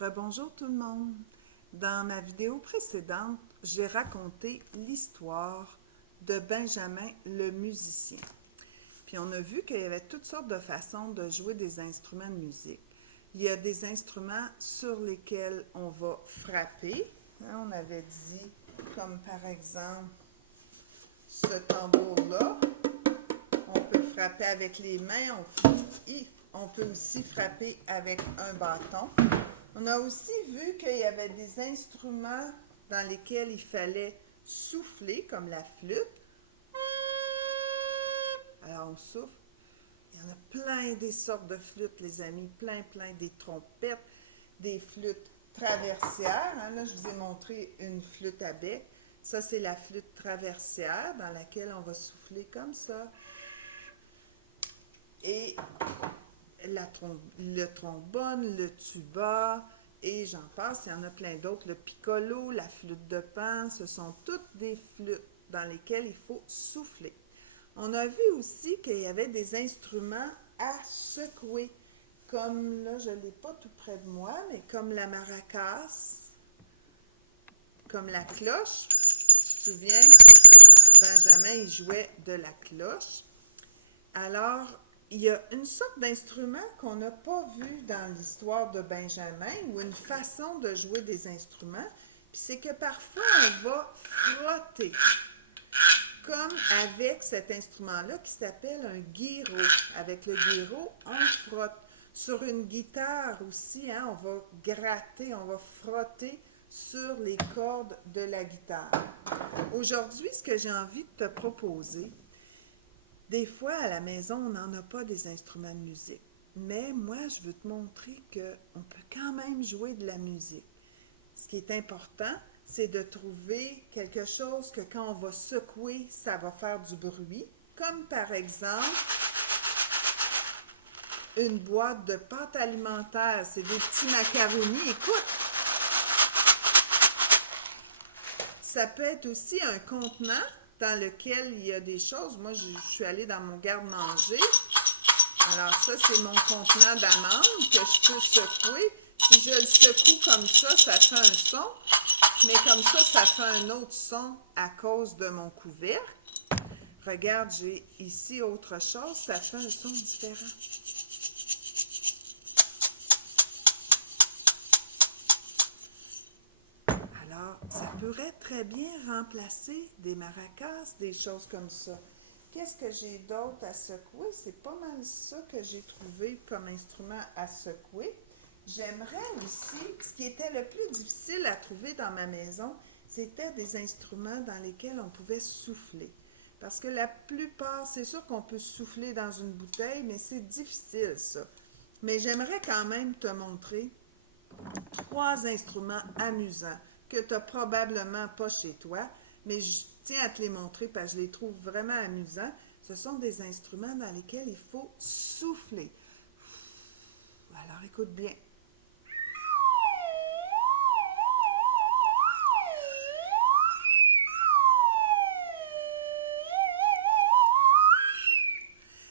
Rebonjour tout le monde. Dans ma vidéo précédente, j'ai raconté l'histoire de Benjamin le musicien. Puis on a vu qu'il y avait toutes sortes de façons de jouer des instruments de musique. Il y a des instruments sur lesquels on va frapper. On avait dit, comme par exemple ce tambour-là. On peut frapper avec les mains. On peut aussi frapper avec un bâton. On a aussi vu qu'il y avait des instruments dans lesquels il fallait souffler, comme la flûte. Alors on souffle. Il y en a plein des sortes de flûtes, les amis, plein, des trompettes, des flûtes traversières. Là, je vous ai montré une flûte à bec. Ça, c'est la flûte traversière dans laquelle on va souffler comme ça. Et le trombone, le tuba, et j'en passe, il y en a plein d'autres. Le piccolo, la flûte de pan, ce sont toutes des flûtes dans lesquelles il faut souffler. On a vu aussi qu'il y avait des instruments à secouer, comme là, je ne l'ai pas tout près de moi, mais comme la maracas, comme la cloche. Tu te souviens, Benjamin, il jouait de la cloche. Alors, il y a une sorte d'instrument qu'on n'a pas vu dans l'histoire de Benjamin, ou une façon de jouer des instruments, puis c'est que parfois on va frotter, comme avec cet instrument-là qui s'appelle un guiro. Avec le guiro, on frotte. Sur une guitare aussi, on va gratter, on va frotter sur les cordes de la guitare. Aujourd'hui, ce que j'ai envie de te proposer, des fois, à la maison, on n'en a pas des instruments de musique. Mais moi, je veux te montrer qu'on peut quand même jouer de la musique. Ce qui est important, c'est de trouver quelque chose que quand on va secouer, ça va faire du bruit. Comme par exemple, une boîte de pâte alimentaire. C'est des petits macaronis. Écoute! Ça peut être aussi un contenant dans lequel il y a des choses. Moi, je suis allée dans mon garde-manger. Alors ça, c'est mon contenant d'amandes que je peux secouer. Si je le secoue comme ça fait un son. Mais comme ça fait un autre son à cause de mon couvercle. Regarde, j'ai ici autre chose. Ça fait un son différent. Alors, ça pourrait très bien remplacer des maracas, des choses comme ça. Qu'est-ce que j'ai d'autre à secouer? C'est pas mal ça que j'ai trouvé comme instrument à secouer. J'aimerais aussi, ce qui était le plus difficile à trouver dans ma maison, c'était des instruments dans lesquels on pouvait souffler. Parce que la plupart, c'est sûr qu'on peut souffler dans une bouteille, mais c'est difficile ça. Mais j'aimerais quand même te montrer 3 instruments amusants que tu n'as probablement pas chez toi, mais je tiens à te les montrer parce que je les trouve vraiment amusants. Ce sont des instruments dans lesquels il faut souffler. Alors écoute bien.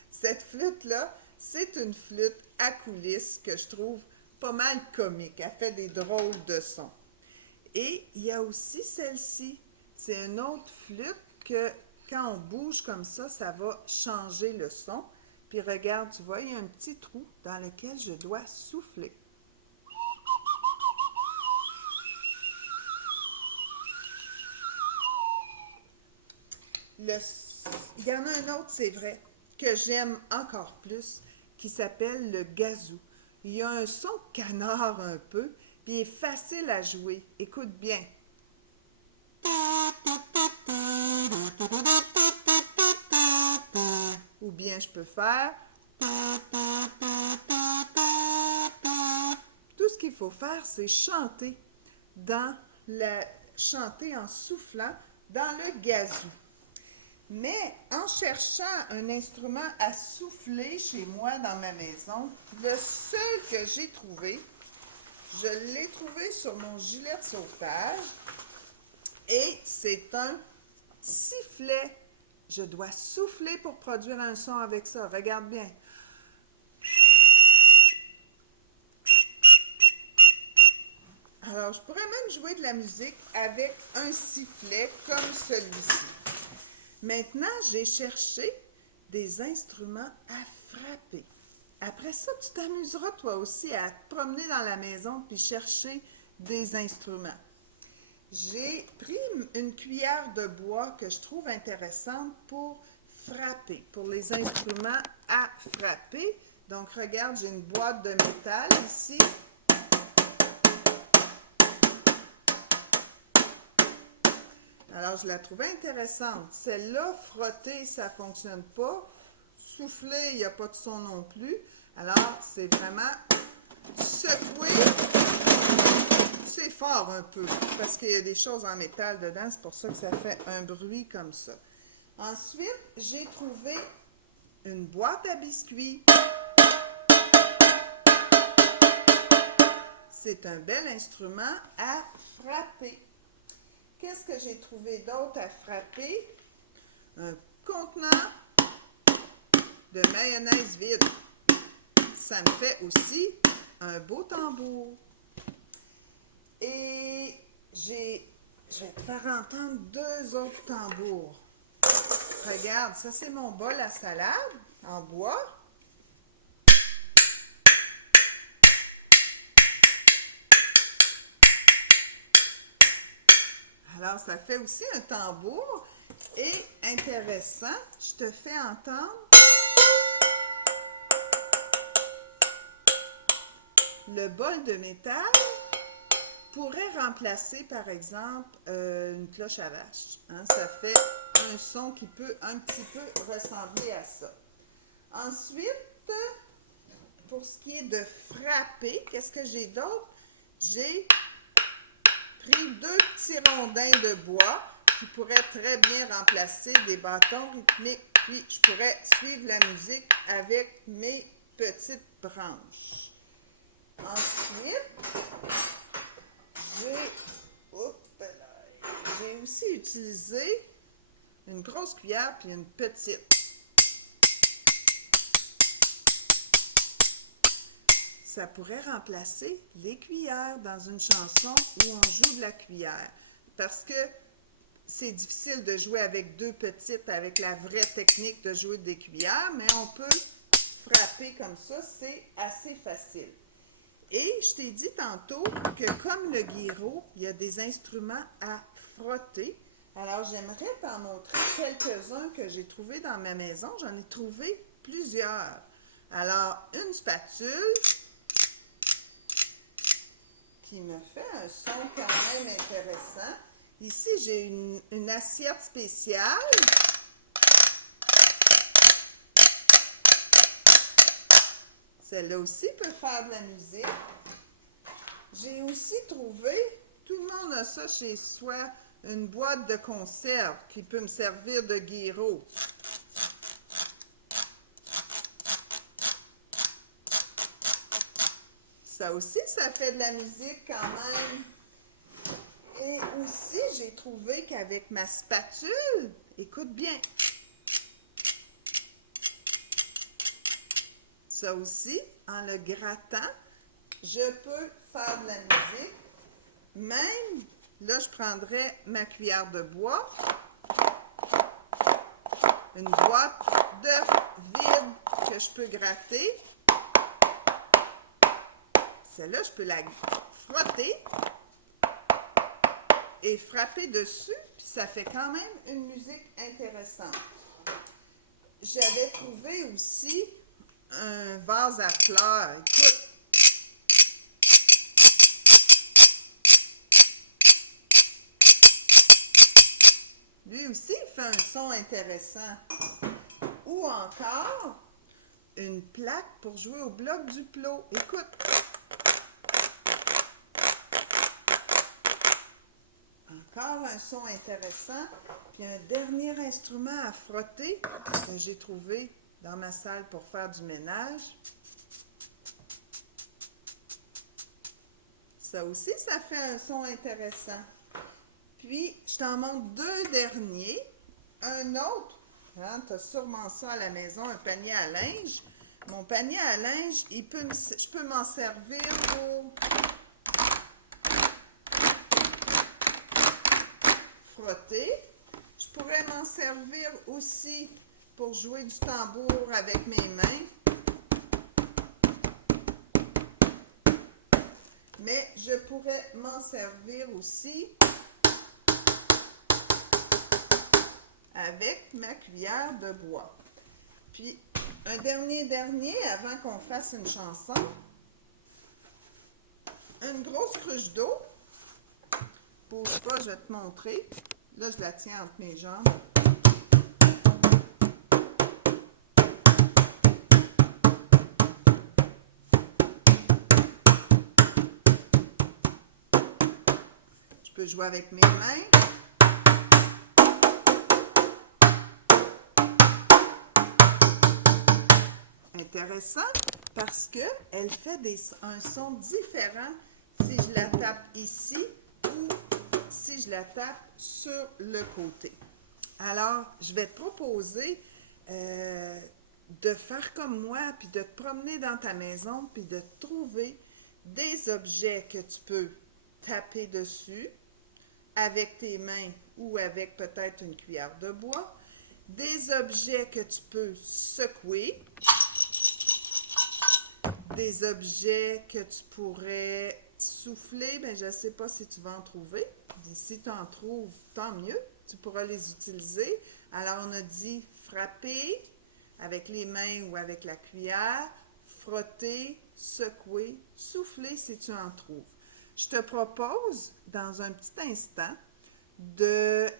Cette flûte-là, c'est une flûte à coulisses que je trouve pas mal comique. Elle fait des drôles de sons. Et il y a aussi celle-ci. C'est une autre flûte que quand on bouge comme ça va changer le son. Puis regarde, tu vois, il y a un petit trou dans lequel je dois souffler. Il y en a un autre, c'est vrai, que j'aime encore plus, qui s'appelle le gazou. Il y a un son canard un peu, puis il est facile à jouer. Écoute bien. Ou bien je peux faire. Tout ce qu'il faut faire, c'est chanter chanter en soufflant dans le gazou. Mais en cherchant un instrument à souffler chez moi dans ma maison, le seul que j'ai trouvé, je l'ai trouvé sur mon gilet de sauvetage et c'est un sifflet. Je dois souffler pour produire un son avec ça. Regarde bien. Alors, je pourrais même jouer de la musique avec un sifflet comme celui-ci. Maintenant, j'ai cherché des instruments à frapper. Après ça, tu t'amuseras toi aussi à te promener dans la maison puis chercher des instruments. J'ai pris une cuillère de bois que je trouve intéressante pour frapper, pour les instruments à frapper. Donc, regarde, j'ai une boîte de métal ici. Alors, je la trouvais intéressante. Celle-là, frotter, ça ne fonctionne pas. Souffler, il n'y a pas de son non plus. Alors, c'est vraiment secouer. C'est fort un peu, parce qu'il y a des choses en métal dedans. C'est pour ça que ça fait un bruit comme ça. Ensuite, j'ai trouvé une boîte à biscuits. C'est un bel instrument à frapper. Qu'est-ce que j'ai trouvé d'autre à frapper? Un contenant de mayonnaise vide. Ça me fait aussi un beau tambour. Et je vais te faire entendre deux autres tambours. Regarde, ça c'est mon bol à salade en bois. Alors, ça fait aussi un tambour. Et intéressant, je te fais entendre le bol de métal pourrait remplacer, par exemple, une cloche à vache. Hein? Ça fait un son qui peut un petit peu ressembler à ça. Ensuite, pour ce qui est de frapper, qu'est-ce que j'ai d'autre? J'ai pris deux petits rondins de bois qui pourraient très bien remplacer des bâtons rythmiques. Puis, je pourrais suivre la musique avec mes petites branches. Ensuite, j'ai aussi utilisé une grosse cuillère puis une petite. Ça pourrait remplacer les cuillères dans une chanson où on joue de la cuillère. Parce que c'est difficile de jouer avec deux petites, avec la vraie technique de jouer des cuillères, mais on peut frapper comme ça, c'est assez facile. Et je t'ai dit tantôt que comme le guiro, il y a des instruments à frotter. Alors, j'aimerais t'en montrer quelques-uns que j'ai trouvés dans ma maison. J'en ai trouvé plusieurs. Alors, une spatule qui me fait un son quand même intéressant. Ici, j'ai une assiette spéciale. Celle-là aussi peut faire de la musique. J'ai aussi trouvé, tout le monde a ça chez soi, une boîte de conserve qui peut me servir de guiro. Ça aussi, ça fait de la musique quand même. Et aussi, j'ai trouvé qu'avec ma spatule, écoute bien, ça aussi, en le grattant, je peux faire de la musique. Même, là, je prendrais ma cuillère de bois, une boîte d'œufs vide que je peux gratter. Celle-là, je peux la frotter et frapper dessus, puis ça fait quand même une musique intéressante. J'avais trouvé aussi un vase à fleurs. Écoute, lui aussi, il fait un son intéressant. Ou encore, une plaque pour jouer au bloc du plot. Écoute. Encore un son intéressant. Puis un dernier instrument à frotter que j'ai trouvé dans ma salle pour faire du ménage. Ça aussi, ça fait un son intéressant. Puis, je t'en montre deux derniers. Un autre, hein, tu as sûrement ça à la maison, un panier à linge. Mon panier à linge, je peux m'en servir pour frotter. Je pourrais m'en servir aussi pour jouer du tambour avec mes mains. Mais je pourrais m'en servir aussi avec ma cuillère de bois. Puis, un dernier, avant qu'on fasse une chanson, une grosse cruche d'eau. Bouge pas, je vais te montrer. Là, je la tiens entre mes jambes. Je peux jouer avec mes mains. Intéressant parce qu'elle fait un son différent si je la tape ici ou si je la tape sur le côté. Alors, je vais te proposer de faire comme moi, puis de te promener dans ta maison, puis de trouver des objets que tu peux taper dessus avec tes mains ou avec peut-être une cuillère de bois, des objets que tu peux secouer, des objets que tu pourrais souffler, ben je ne sais pas si tu vas en trouver. Si tu en trouves, tant mieux, tu pourras les utiliser. Alors, on a dit frapper avec les mains ou avec la cuillère, frotter, secouer, souffler si tu en trouves. Je te propose, dans un petit instant, je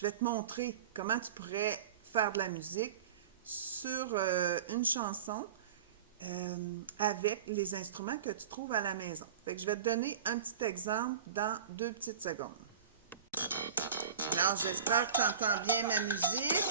vais te montrer comment tu pourrais faire de la musique sur une chanson avec les instruments que tu trouves à la maison. Fait que je vais te donner un petit exemple dans 2 petites secondes. Alors, j'espère que tu entends bien ma musique.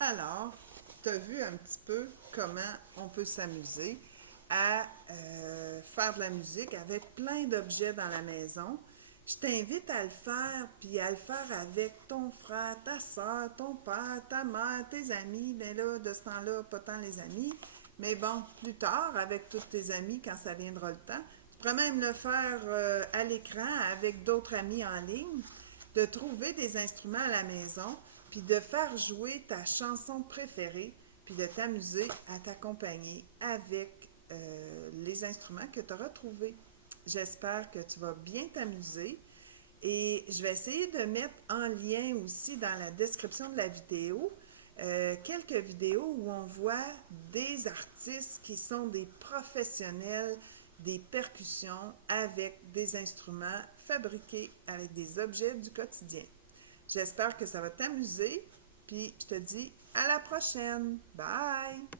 Alors, tu as vu un petit peu comment on peut s'amuser à faire de la musique avec plein d'objets dans la maison. Je t'invite à le faire, puis à le faire avec ton frère, ta soeur, ton père, ta mère, tes amis. Bien là, de ce temps-là, pas tant les amis, mais bon, plus tard, avec tous tes amis, quand ça viendra le temps. Tu pourrais même le faire à l'écran avec d'autres amis en ligne, de trouver des instruments à la maison, puis de faire jouer ta chanson préférée, puis de t'amuser à t'accompagner avec les instruments que tu auras trouvés. J'espère que tu vas bien t'amuser Et je vais essayer de mettre en lien aussi dans la description de la vidéo quelques vidéos où on voit des artistes qui sont des professionnels des percussions avec des instruments fabriqués avec des objets du quotidien. J'espère que ça va t'amuser, puis je te dis à la prochaine. Bye!